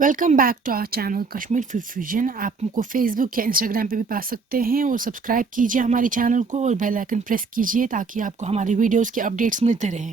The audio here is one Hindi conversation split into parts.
Welcome back to our channel Kashmir food fusion. आप हमको फेसबुक या इंस्टाग्राम पे भी पा सकते हैं और सब्सक्राइब कीजिए हमारे चैनल को और बेल आइकन प्रेस कीजिए ताकि आपको हमारी वीडियोस के अपडेट्स मिलते रहें।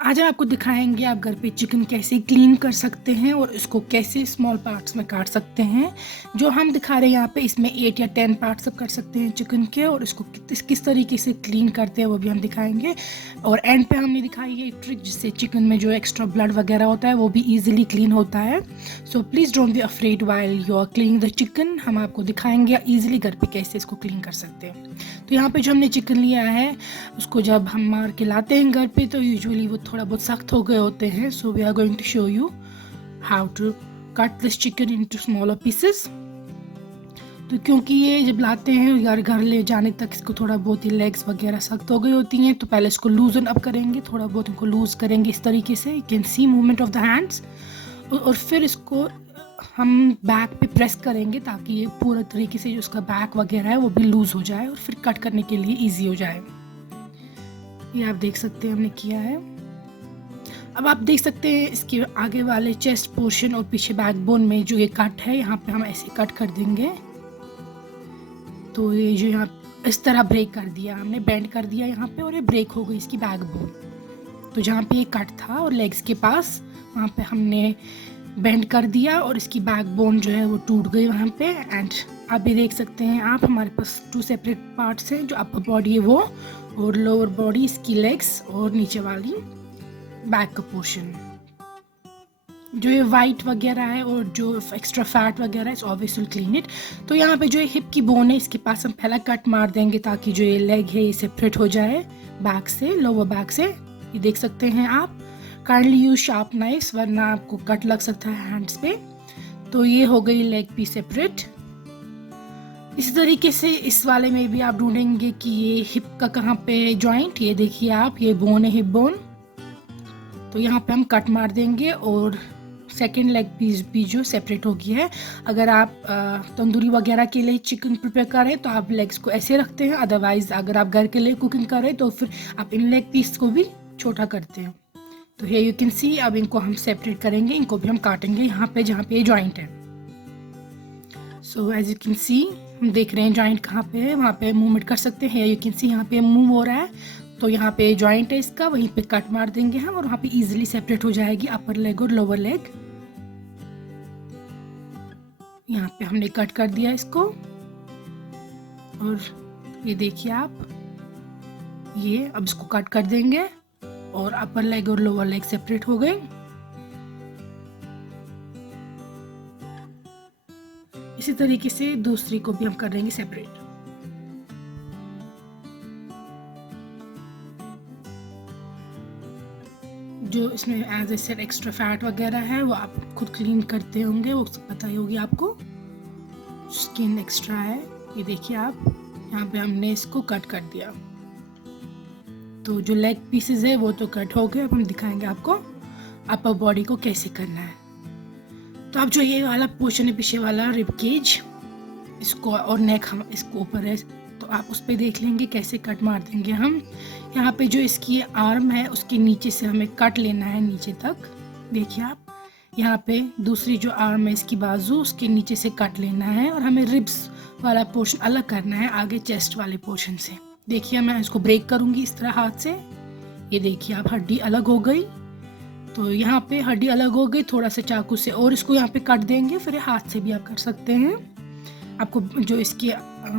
आज हम आपको दिखाएंगे आप घर पे चिकन कैसे क्लीन कर सकते हैं और इसको कैसे स्मॉल पार्ट्स में काट सकते हैं। जो हम दिखा रहे हैं यहाँ पे इसमें 8 या 10 पार्ट्स आप कर सकते हैं चिकन के, और इसको किस तरीके से क्लीन करते हैं वो भी हम दिखाएंगे। और एंड पे हमने दिखाई है एक ट्रिक जिससे चिकन में जो एक्स्ट्रा ब्लड वगैरह होता है वो भी ईजिली क्लीन होता है। So please don't be afraid while you are cleaning the chicken. हम आपको दिखाएंगे ईजिली घर पे कैसे इसको क्लीन कर सकते हैं। तो यहाँ पे जो हमने चिकन लिया है उसको जब हम मार के लाते हैं घर पे तो यूजुअली वो थोड़ा बहुत सख्त हो गए होते हैं। So we are going to show you how to cut this chicken into smaller pieces. तो क्योंकि ये जब लाते हैं यार घर ले जाने तक इसको थोड़ा बहुत ही लेग्स वगैरह सख्त हो गई होती हैं, तो पहले इसको लूजन अप करेंगे, थोड़ा बहुत इनको लूज़ करेंगे इस तरीके से। You can C movement of the hands. और फिर इसको हम बैक पे प्रेस करेंगे ताकि ये पूरा तरीके से जो उसका बैक वगैरह है वो भी लूज़ हो जाए और फिर कट करने के लिए ईजी हो जाए। ये आप देख सकते हैं हमने किया है। अब आप देख सकते हैं इसके आगे वाले चेस्ट पोर्शन और पीछे बैकबोन में जो ये कट है यहाँ पे हम ऐसे कट कर देंगे। तो ये जो यहाँ इस तरह ब्रेक कर दिया हमने, बेंड कर दिया यहाँ पे और ये ब्रेक हो गई इसकी बैकबोन। तो जहाँ पे ये कट था और लेग्स के पास वहाँ पे हमने बेंड कर दिया और इसकी बैकबोन जो है वो टूट गई वहाँ पे। एंड आप भी देख सकते हैं आप हमारे पास 2 सेपरेट पार्ट्स हैं, जो अपर बॉडी है वो और लोअर बॉडी इसकी लेग्स और नीचे वाली बैक का पोर्शन। जो ये वाइट वगैरह है और जो एक्स्ट्रा फैट वगैरह है ऑब्वियसली क्लीन इट। तो यहाँ पे जो ये हिप की बोन है इसके पास हम पहला कट मार देंगे ताकि जो ये लेग है ये सेपरेट हो जाए बैक से, लोअर बैक से। ये देख सकते हैं आप। काइंडली यूज शार्प नाइफ्स वरना आपको कट लग सकता है हैंड्स पे। तो ये हो गई लेग पीस सेपरेट। इसी तरीके से इस वाले में भी आप ढूंढेंगे कि ये हिप का कहाँ पे जॉइंट, ये देखिए आप, ये बोन है हिप बोन। तो यहाँ पे हम कट मार देंगे और सेकेंड लेग पीस भी जो सेपरेट हो गया है। अगर आप तंदूरी वगैरह के लिए चिकन प्रिपेयर करें तो आप लेग्स को ऐसे रखते हैं, अदरवाइज अगर आप घर के लिए कुकिंग करें तो फिर आप इन लेग पीस को भी छोटा करते हैं। तो ये यू कैन सी। अब इनको हम सेपरेट करेंगे, इनको भी हम काटेंगे यहाँ पे जहाँ पे जॉइंट है। So as you can see हम देख रहे हैं जॉइंट कहाँ पे है, वहाँ पे मूवमेंट कर सकते हैं। यू कैन सी यहाँ पे मूव हो रहा है, तो यहाँ पे जॉइंट है इसका, वहीं पे कट मार देंगे हम और वहाँ पे इजीली सेपरेट हो जाएगी अपर लेग और लोअर लेग। यहाँ पे हमने कट कर दिया इसको और ये देखिए आप, ये अब इसको कट कर देंगे और अपर लेग और लोअर लेग सेपरेट हो गए। इसी तरीके से दूसरी को भी हम कर देंगे सेपरेट। जो इसमें as I said extra fat वगैरह है वो आप खुद क्लीन करते होंगे, वो पता ही होगी आपको। स्किन एक्स्ट्रा है, ये देखिए आप, यहाँ पे हमने इसको कट कर दिया। तो जो लेग पीसेस है वो तो कट हो गए। अब हम दिखाएंगे आपको अपर बॉडी को कैसे करना है। तो अब जो ये वाला पोर्शन है पीछे वाला रिब केज, इसको और नेक हम इसको ऊपर है तो आप उस पर देख लेंगे कैसे कट मार देंगे हम। यहाँ पे जो इसकी आर्म है उसके नीचे से हमें कट लेना है नीचे तक। देखिए आप, यहाँ पे दूसरी जो आर्म है इसकी बाजू, उसके नीचे से कट लेना है और हमें रिब्स वाला पोर्शन अलग करना है आगे चेस्ट वाले पोर्शन से। देखिए मैं इसको ब्रेक करूँगी इस तरह हाथ से। ये देखिए आप, हड्डी अलग हो गई। तो यहाँ पे हड्डी अलग हो गई, थोड़ा सा चाकू से और इसको यहाँ पे काट देंगे, फिर हाथ से भी आप कर सकते हैं। आपको जो इसके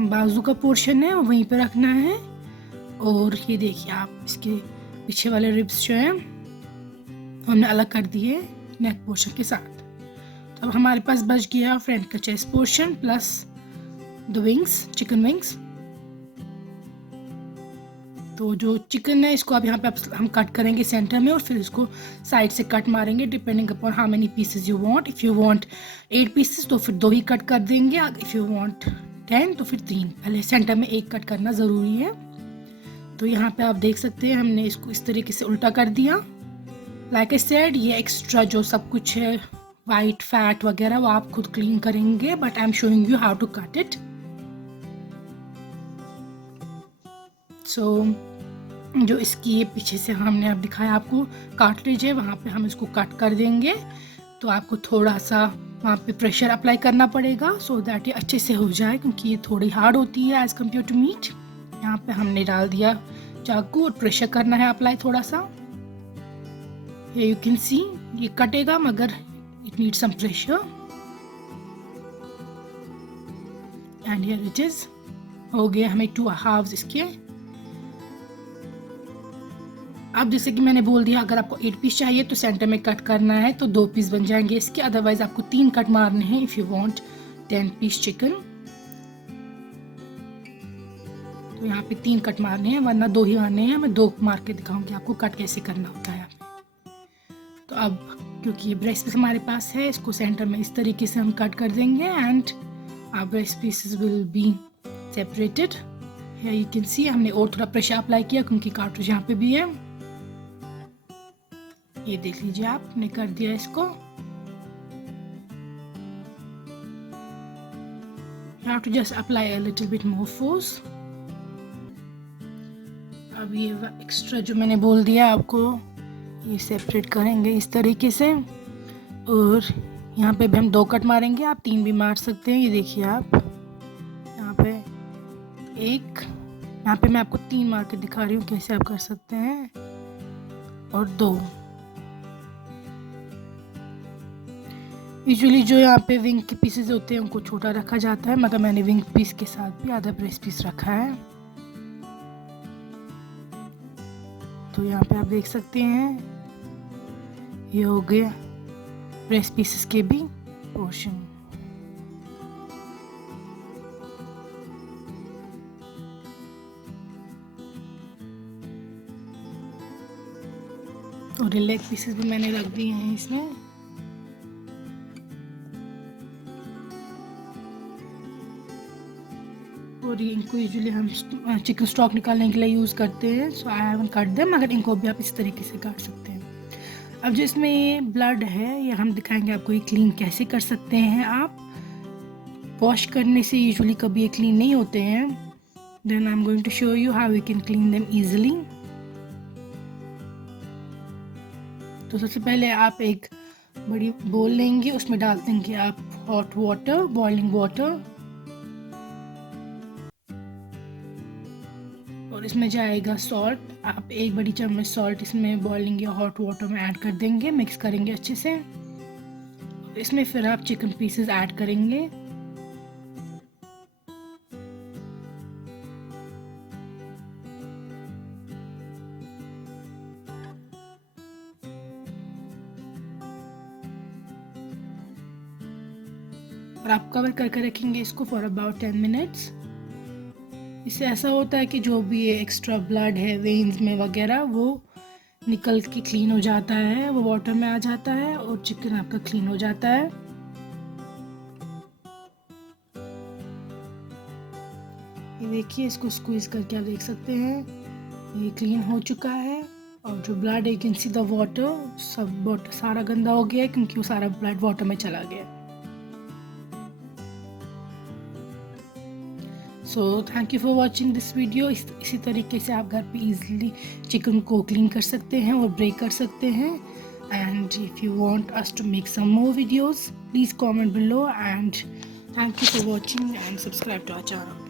बाजू का पोर्शन है वहीं पे रखना है। और ये देखिए आप, इसके पीछे वाले रिब्स जो हैं हमने अलग कर दिए नेक पोर्शन के साथ। तो अब हमारे पास बच गया फ्रंट का chest portion plus the wings, chicken wings. तो जो चिकन है इसको अब यहाँ पे हम कट करेंगे सेंटर में और फिर इसको साइड से कट मारेंगे depending upon how many pieces you want. If you want 8 pieces तो फिर 2 ही कट कर देंगे, इफ़ यू वांट 10 तो फिर 3। पहले सेंटर में 1 कट करना ज़रूरी है। तो यहाँ पे आप देख सकते हैं हमने इसको इस तरीके से उल्टा कर दिया। लाइक आई सेड, ये एक्स्ट्रा जो सब कुछ है वाइट फैट वगैरह वो आप खुद क्लीन करेंगे, but I am showing you how to cut it. So जो इसकी ये पीछे से हमने अब दिखाया आपको कार्ट्रिज है, वहाँ पे हम इसको कट कर देंगे। तो आपको थोड़ा सा वहाँ पे प्रेशर अप्लाई करना पड़ेगा सो दैट ये अच्छे से हो जाए, क्योंकि ये थोड़ी हार्ड होती है एज़ कम्पेयर टू मीट। यहाँ पे हमने डाल दिया चाकू और प्रेशर करना है अप्लाई थोड़ा सा। ये यू कैन सी ये कटेगा मगर it need some pressure and here it is. हो गया हमें 2 हाफ्स इसके। अब जैसे कि मैंने बोल दिया, अगर आपको 8 पीस चाहिए तो सेंटर में कट करना है तो 2 पीस बन जाएंगे इसके, अदरवाइज आपको 3 कट मारने हैं if you want 10 piece chicken. तो यहाँ पे 3 कट मारने हैं, वरना 2 ही मारने हैं। मैं 2 मार के दिखाऊंगी आपको कट कैसे करना होता है। तो अब क्योंकि ये ब्रेस्ट पीस हमारे पास है, इसको सेंटर में इस तरीके से हम कट कर देंगे and our breast pieces will be separated. Here you can see हमने और थोड़ा प्रेशर अप्लाई किया क्योंकि कार्ट्रिज यहाँ पे भी है। ये देख लीजिए आपने कर दिया इसको। You have to just apply a little bit more force। अब ये एक्स्ट्रा जो मैंने बोल दिया आपको, ये सेपरेट करेंगे इस तरीके से और यहाँ पे भी हम 2 कट मारेंगे। आप 3 भी मार सकते हैं। ये देखिए आप यहाँ पे 1, यहाँ पे मैं आपको 3 मार के दिखा रही हूँ कैसे आप कर सकते हैं, और 2। यूजुअली जो यहाँ पे विंग के पीसेस होते हैं उनको छोटा रखा जाता है, मगर मैंने विंग पीस के साथ भी आधा ब्रेस्ट पीस रखा है। तो यहाँ पे आप देख सकते हैं ये हो गया ब्रेस्ट पीसेस के भी पोर्शन। और लेग पीसेस भी मैंने रख दिए हैं इसमें। और इनको यूजुअली हम चिकन स्टॉक निकालने के लिए यूज़ करते हैं। सो आई हैवंट कट देम, मगर इनको भी आप इस तरीके से काट सकते हैं। अब जो इसमें ये ब्लड है, ये हम दिखाएंगे आपको ये क्लीन कैसे कर सकते हैं आप। वॉश करने से यूजुअली कभी ये क्लीन नहीं होते हैं। Then I am going to show you how you can clean them easily. तो सबसे पहले आप एक बड़ी बोल लेंगे, उसमें डाल देंगे आप हॉट वाटर, बॉइलिंग वाटर, और इसमें जाएगा सॉल्ट। आप 1 बड़ी चम्मच सॉल्ट इसमें बॉइलिंग या हॉट वाटर में ऐड कर देंगे, मिक्स करेंगे अच्छे से। इसमें फिर आप चिकन पीसेस ऐड करेंगे। और आप कवर करके रखेंगे इसको फॉर अबाउट 10 मिनट्स। इससे ऐसा होता है कि जो भी ये एक्स्ट्रा ब्लड है वेन्स में वगैरह वो निकल के क्लीन हो जाता है, वो वाटर में आ जाता है और चिकन आपका क्लीन हो जाता है। ये देखिए, इसको स्क्वीज करके आप देख सकते हैं ये क्लीन हो चुका है। और जो ब्लड है you can see the water, सब वाटर सारा गंदा हो गया है क्योंकि वो सारा ब्लड वाटर में चला गया। So thank you for watching this video. इसी तरीके से आप घर पे इजीली चिकन को क्लीन कर सकते हैं और ब्रेक कर सकते हैं। And if you want us to make some more videos please comment below. And thank you for watching and subscribe to our channel.